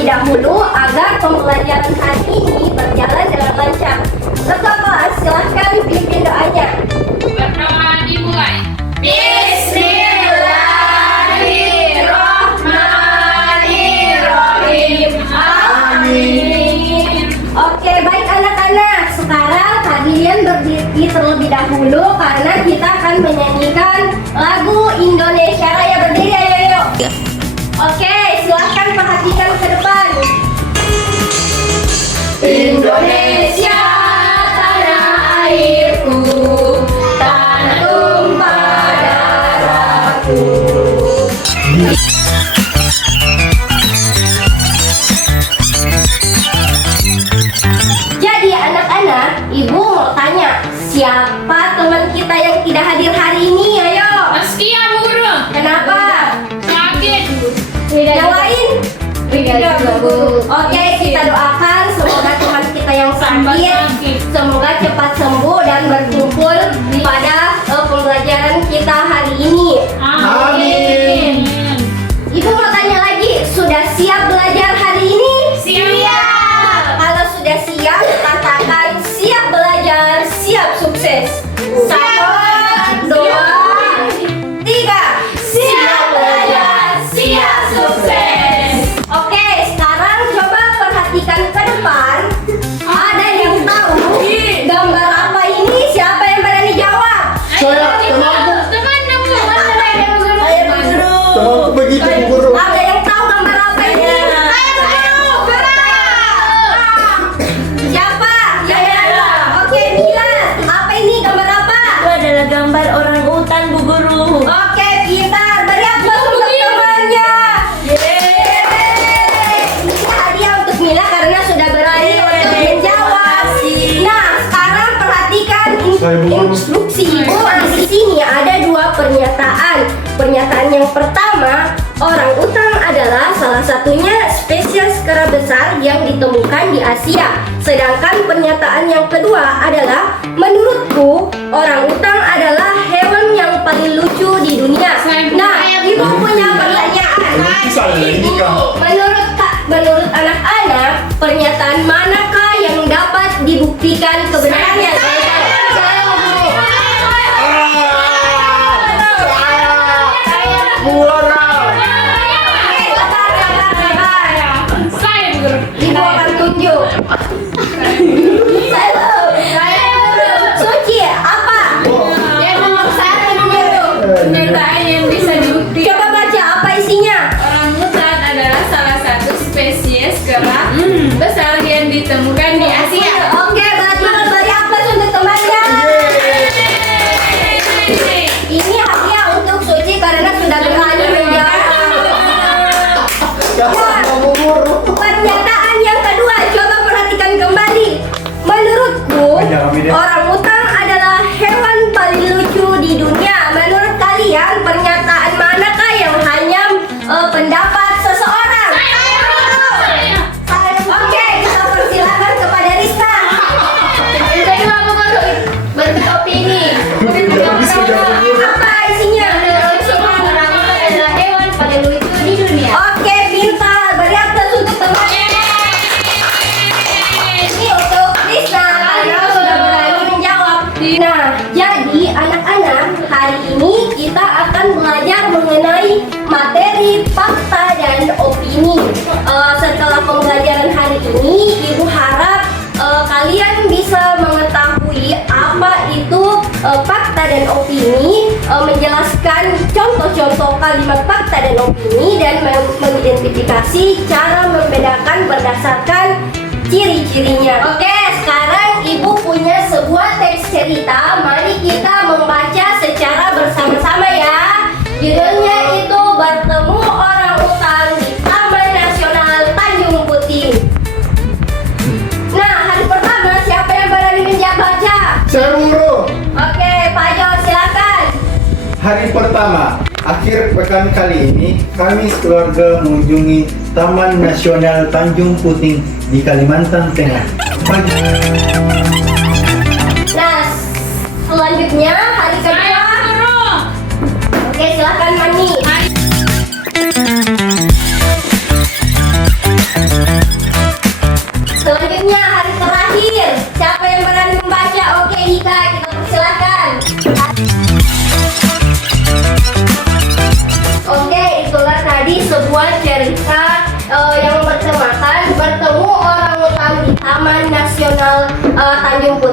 terlebih dahulu agar pembelajaran hari ini berjalan dengan lancar. Ketua kelas, silahkan pimpin doanya. Berdoa dimulai. Bismillahirrahmanirrahim. Amin. Oke, baik anak-anak. Sekarang kalian berdiri terlebih dahulu karena kita akan menyanyikan lagu Indonesia Raya. Berdiri, ayo. Oke, silahkan perhatikan ke depan. Indonesia, tanah airku, tanah tumpah darahku. Jadi anak-anak, ibu mau tanya, siapa teman kita yang tidak hadir hari ini? Ayo. Askia, Bu Guru. Kenapa? Sakit. Yang lain? Tidak, Bu. Oke, kita doakan semoga teman kita yang sakit semoga cepat sembuh dan berkumpul pada pembelajaran kita hari ini. Amin. Ibu mau tanya lagi, sudah siap belajar hari ini? Siap. Kalau sudah siap, katakan siap belajar, siap sukses. 1, 2, 3. Siap belajar, siap sukses. Oke, sekarang coba perhatikan ke depan. Ada yang tahu gambar apa ini? Siapa yang berani jawab? Temanku begitu, Bu Guru. Ada yang tahu gambar apa ini? Siapa? Oke, Mila. Apa ini? Gambar apa? Itu adalah gambar orang hutan, Bu Guru. Oke, pintar. Beri aplaus untuk temannya. Ini hadiah untuk Mila karena sudah berani untuk menjawab. Nah, sekarang perhatikan instruksi ibu. Di sini ada 2 pernyataan. Pernyataan yang pertama, orang utan adalah salah satunya spesies kera besar yang ditemukan di Asia. Sedangkan pernyataan yang kedua adalah, menurutku orang utan adalah hewan yang paling lucu di dunia. Nah, ibu punya pertanyaan. Menurut anak-anak, pernyataan manakah yang dapat dibuktikan kebenarannya? Saya, Bu Guru. Ibu akan tunjuk. Suci, apa? Yang nomor 1 dulu. Pernyataan yang bisa dibuktikan. Coba baca apa isinya. Orang hutan adalah salah satu spesies kera besar yang ditemukan di Asia. Oke, berarti beri aplaus untuk temannya. Ini hadiah untuk Suci karena sudah berani menjawab. Pernyataan yang kedua, coba perhatikan kembali. Menurutku, orang utan adalah hewan paling lucu di dunia. Menurut kalian, pernyataan manakah yang hanya pendapat seseorang? Oke, kita persilakan kepada Rista. Yang kedua, Bu Guru, bentuk opini. Apa isinya? Orang hutan adalah hewan paling lucu di dunia. Oke, pintar. Beri aplaus untuk temannya. Ini untuk Rista karena sudah berani menjawab. Nah, jadi anak-anak, hari ini kita akan belajar mengenai materi fakta dan opini. Setelah pembelajaran hari ini, Ibu harap kalian bisa mengetahui apa itu fakta dan opini, menjelaskan contoh-contoh kalimat fakta dan opini, dan mengidentifikasi cara membedakan berdasarkan ciri-cirinya. Oke, sekarang Ibu punya sebuah teks cerita. Mari kita membaca secara bersama-sama ya. Judulnya itu Bertemu Orang Utan di Taman Nasional Tanjung Puting. Nah, hari pertama siapa yang berani baca? Saya, Bu Guru. Oke, Pak Jo, silakan. Hari pertama, akhir pekan kali ini, kami sekeluarga mengunjungi Taman Nasional Tanjung Puting di Kalimantan Tengah. Nah, selanjutnya hari kedua. Oke, silakan Mani.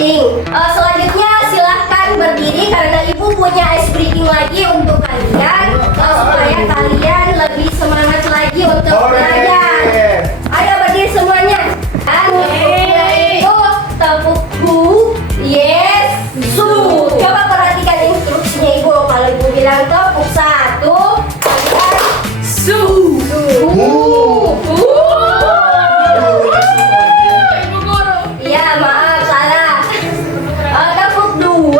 puting. Selanjutnya silahkan berdiri karena ibu punya ice breaking lagi untuk kalian supaya kalian lebih semangat lagi untuk belajar. Ayo berdiri semuanya. Dan bentuknya itu tepuk hu, yes, su. Coba perhatikan instruksinya ibu. Kalau ibu bilang tepuk 1, kalian Su. Ibu guru. iya maaf salah. Tepuk 2,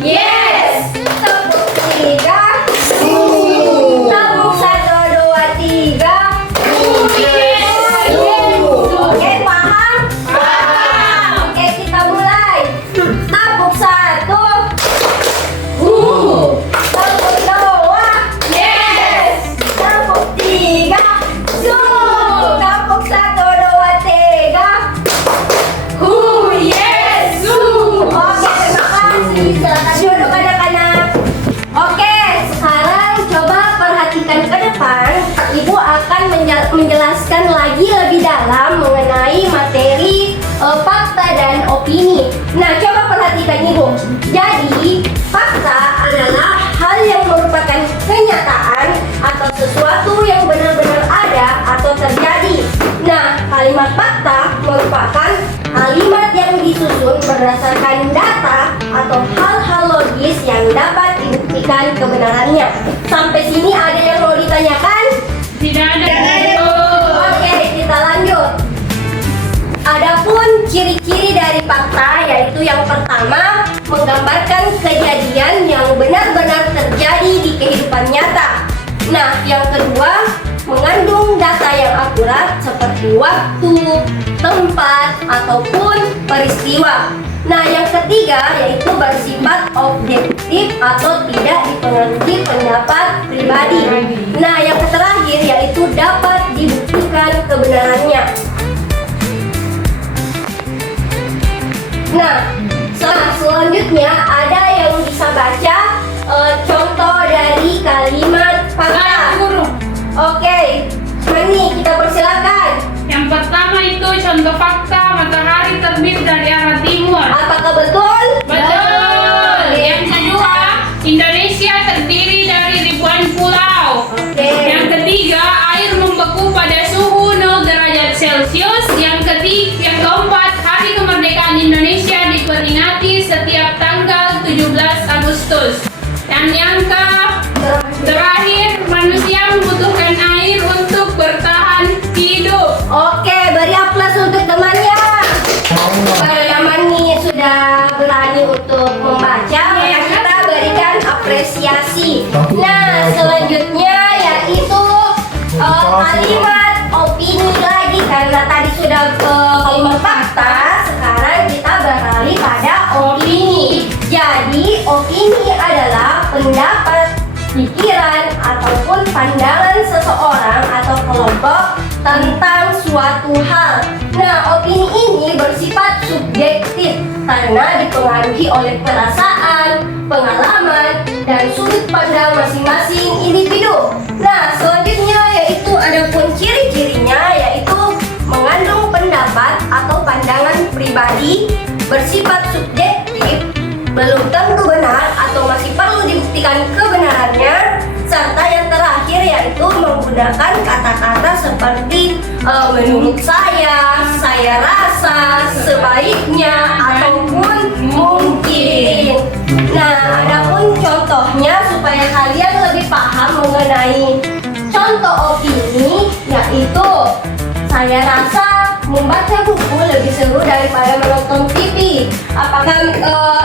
yes. Tepuk 3, tepuk 1, 2, 3. Oke, paham? Oke, kita mulai. Tepuk 1, tepuk 2, yes. Tepuk 3, tepuk 1, 2, 3. Yes. Su. Oke, terima kasih. Silakan duduk anak-anak. Oke, sekarang coba perhatikan ke depan. Ibu akan menjelaskan lagi lebih dalam mengenai materi fakta dan opini. Nah, coba perhatikan ibu. Jadi, fakta adalah hal yang merupakan kenyataan atau sesuatu yang benar-benar ada atau terjadi. Nah, kalimat fakta merupakan kalimat yang disusun berdasarkan data atau hal-hal logis yang dapat dibuktikan kebenarannya. Sampai sini ada yang mau ditanyakan? Tidak ada. Oke, kita lanjut. Adapun ciri-ciri dari fakta yaitu yang pertama menggambarkan kejadian yang benar-benar terjadi di kehidupan nyata. Nah, yang kedua mengandung data yang akurat seperti waktu, tempat, ataupun peristiwa. Nah, yang ketiga yaitu bersifat objektif atau tidak dipengaruhi pendapat pribadi. Nah, yang terakhir yaitu dapat dibuktikan kebenarannya. Nah, selanjutnya ada yang bisa baca contoh dari kalimat fakta. Guru. Oke, Mani, kita persilakan. Yang pertama itu contoh fakta matahari terbit dari arah timur. Apakah betul? Betul. Yang kedua, Indonesia terdiri dari ribuan pulau. Oke. Yang ketiga, air membeku pada suhu 0 derajat Celcius. Yang keempat, hari kemerdekaan Indonesia diperingati setiap tanggal 17 Agustus. Dan yang terakhir, manusia membutuhkan air untuk bertahan hidup. Oke, beri aplaus untuk temannya. Karena Mani sudah berani untuk membaca, maka kita berikan apresiasi. Nah, selanjutnya yaitu kalimat opini lagi karena tadi sudah kalimat fakta, sekarang kita beralih pada opini. Jadi, opini adalah pendapat, pikiran, ataupun pandangan seseorang atau kelompok tentang suatu hal. Nah, opini ini bersifat subjektif karena dipengaruhi oleh perasaan, pengalaman, dan sudut pandang masing-masing individu. Nah, selanjutnya yaitu adapun ciri-cirinya yaitu mengandung pendapat atau pandangan pribadi, bersifat subjektif, belum tentu benar atau masih perlu dibuktikan kebenarannya, serta yang terakhir yaitu menggunakan kata-kata seperti menurut saya rasa, sebaiknya, ataupun mungkin. Nah, adapun contohnya supaya kalian lebih paham mengenai contoh opini yaitu saya rasa membaca buku lebih seru daripada menonton TV. Apakah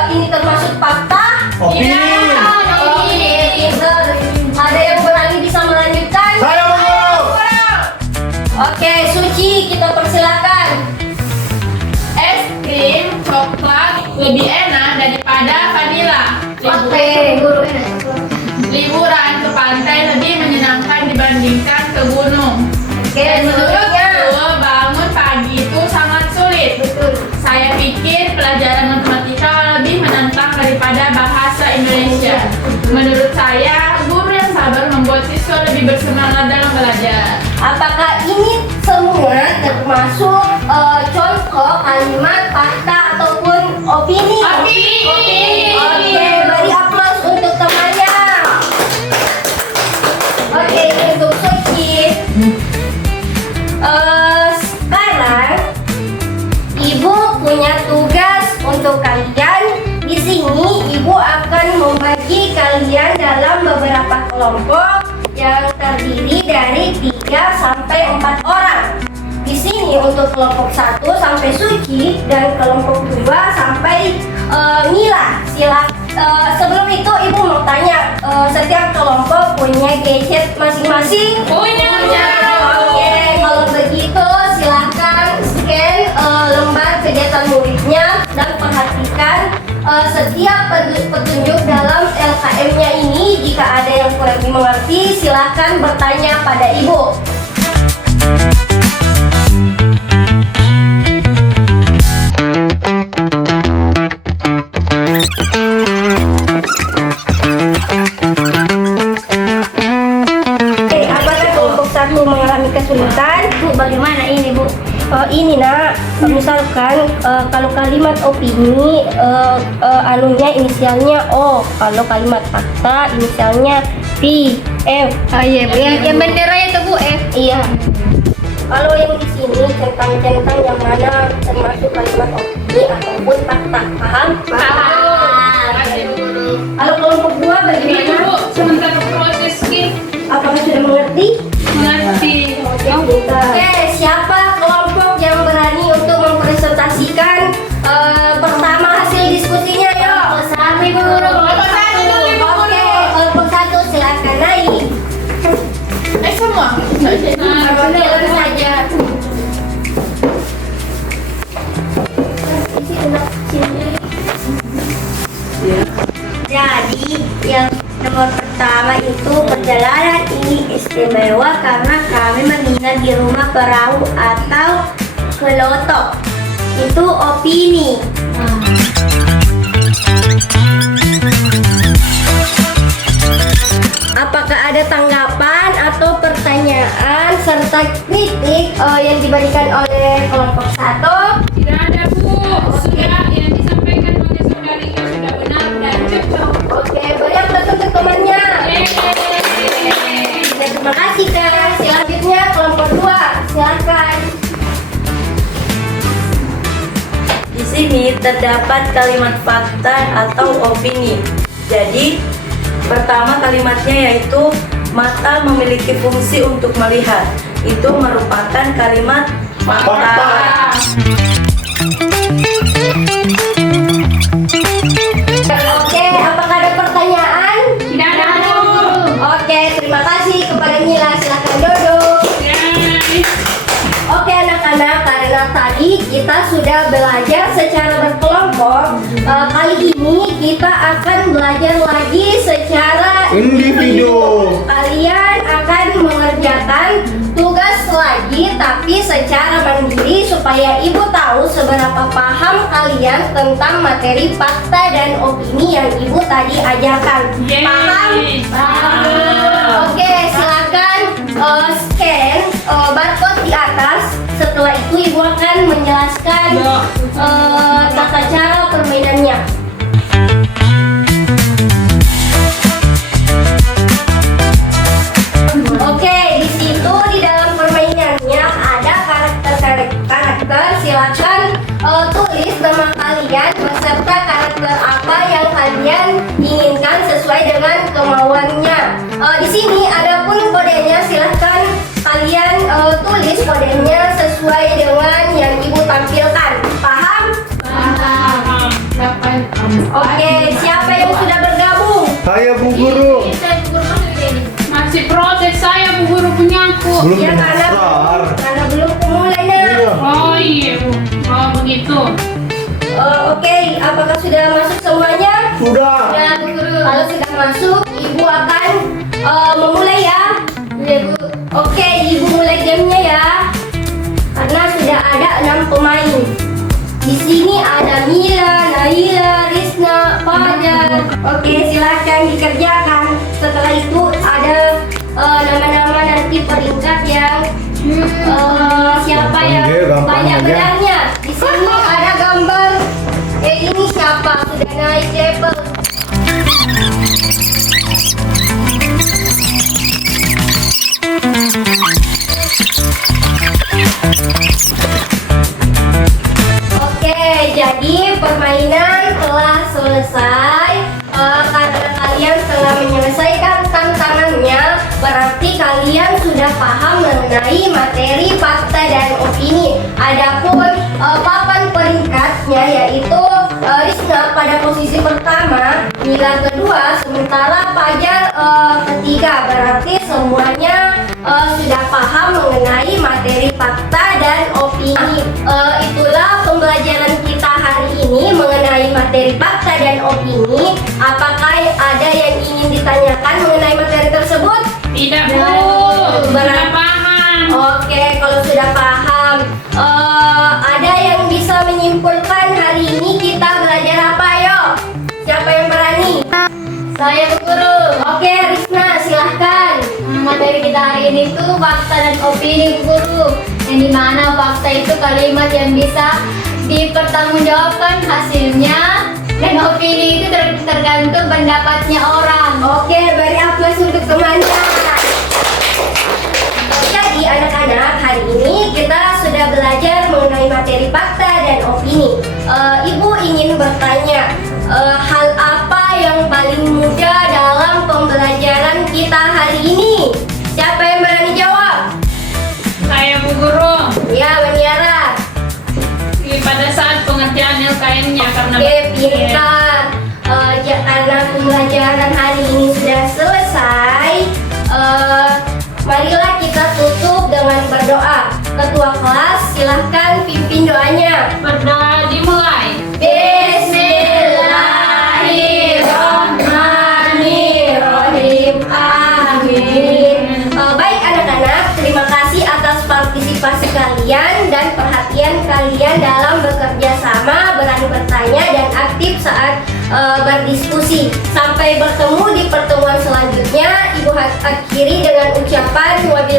ini termasuk fakta? Opini. Oke, pinter. Ada yang berani bisa melanjutkan? Saya mau. Oke, Suci, kita persilakan. Es krim coklat lebih enak daripada vanila. Oke, guru. Liburan ke pantai lebih menyenangkan dibandingkan ke gunung. Oke, selanjutnya. Menurutku, bangun pagi itu sangat sulit. Betul. Saya pikir pelajaran matematika lebih menantang daripada bahasa Indonesia. Menurut saya, guru yang sabar membuat siswa lebih bersemangat dalam belajar. Apakah ini semua termasuk contoh kalimat fakta atau Sekarang Ibu punya tugas untuk kalian. Di sini Ibu akan membagi kalian dalam beberapa kelompok yang terdiri dari 3 sampai 4 orang. Di sini untuk kelompok 1 sampai Suci dan kelompok 2 sampai Mila. Sebelum itu Ibu mau tanya, setiap kelompok punya gadget masing-masing? Punya. Oke, kalau begitu silakan scan lembar kegiatan muridnya dan perhatikan setiap petunjuk dalam LKM-nya ini. Jika ada yang kurang dimengerti, silakan bertanya pada Ibu. Oke, apakah kelompok 1 mengalami kesulitan? Bu, bagaimana ini, Bu? Ini nak, misalkan kalau kalimat opini anunya inisialnya O, kalau kalimat fakta inisialnya P, F. Oh iya, Bu. Yang benderanya itu Bu F. Iya. Kalau yang di sini centang-centang yang mana termasuk kalimat opini ataupun fakta, paham? Kalau kelompok 2 Ini bagaimana? Bu, sementara proses Ki. Apakah sudah mengerti? Mengerti. Oke, siapa kelompok yang berani untuk mempresentasikan pertama hasil diskusinya? Yuk, sama Ibu Guru. Kelompok 1 dulu, Ibu Guru. Oke, kelompok 1 silakan naik. Semua. Oke, langsung saja. Jadi yang nomor pertama itu perjalanan ini istimewa karena kami menginap di rumah perahu atau kelotok. Itu opini. Apakah ada tanggapan atau pertanyaan serta kritik yang diberikan oleh kelompok 1? Tidak ada Bu. Sudah yang disampaikan oleh saudari sudah benar dan cocok. Oke, beri aplaus untuk temannya. Yeay. Dan terima kasih Kak. Selanjutnya kelompok 2, silakan. Di sini terdapat kalimat fakta atau opini. Jadi, pertama kalimatnya yaitu mata memiliki fungsi untuk melihat. Itu merupakan kalimat fakta. Oke, apakah ada pertanyaan? Tidak ada Bu. Oke, terima kasih kepada Mila. Silakan duduk. Yeay. Oke anak-anak, karena tadi kita sudah belajar secara berkelompok, kali ini kita akan belajar lagi secara Individu. Kalian akan mengerjakan tugas lagi tapi secara mandiri supaya Ibu tahu seberapa paham kalian tentang materi fakta dan opini yang Ibu tadi ajarkan. Yeay. Paham? Paham. Oke, silakan scan barcode di atas. Setelah itu Ibu akan menjelaskan tata cara permainannya. Oke, di situ di dalam permainannya ada karakter. Silakan tulis nama kalian beserta karakter apa yang kalian inginkan sesuai dengan kemauannya. Di sini ada pun kodenya. Silakan kalian tulis kodenya sesuai dengan yang Ibu tampilkan. Paham? Paham. Oke, siapa yang sudah bergabung? Saya Bu Guru. Masih proses saya Bu Guru punyaku. Belum Ya, mendaftar. karena belum mulai Iya. Oh iya Bu. Oh begitu. Oke, apakah sudah masuk semuanya? Sudah. Kalau sudah masuk, Ibu akan memulai ya. Oke, Ibu mulai gamenya ya. Karena sudah ada 6 pemain. Di sini ada Mila, Naila, Risna, Fajar. Oke, silakan dikerjakan. Setelah itu ada nama-nama nanti peringkat yang siapa yang Gampang banyak aja. benarnya. Di sini ada gambar. Ini siapa sudah naik level. sementara pelajar ketiga. Berarti semuanya sudah paham mengenai materi fakta dan opini. Itulah pembelajaran kita hari ini mengenai materi fakta dan opini. Apakah ada yang ingin ditanyakan mengenai materi tersebut? Tidak, Bu. Sudah Berat. paham. Oke, kalau sudah paham, ada yang bisa menyimpulkan hari ini kita belajar apa? Ayo, siapa yang berani? Saya Bu Guru. Oke, Risna, silahkan. Materi kita hari ini tuh fakta dan opini Bu Guru. Yang dimana fakta itu kalimat yang bisa dipertanggungjawabkan hasilnya, dan opini itu tergantung pendapatnya orang. Oke, beri aplaus untuk temannya. Jadi anak-anak, hari ini kita sudah belajar mengenai materi fakta dan opini. Ibu ingin bertanya, hal apa yang paling mudah dalam pembelajaran kita hari ini? Siapa yang berani jawab? Saya, Bu Guru. Ya, Waniara. Pada saat pengerjaan LKM-nya karena Oke, pintar. Karena pembelajaran hari ini sudah selesai, marilah kita tutup dengan berdoa. Ketua kelas, silahkan pimpin doanya. Berdoa dimulai. Bismillahirrahmanirrahim. Amin. Baik anak-anak, terima kasih atas partisipasi kalian dan perhatian kalian dalam bekerja sama, berani bertanya dan aktif saat berdiskusi. Sampai bertemu di pertemuan selanjutnya. Ibu akhiri dengan ucapan wabillahi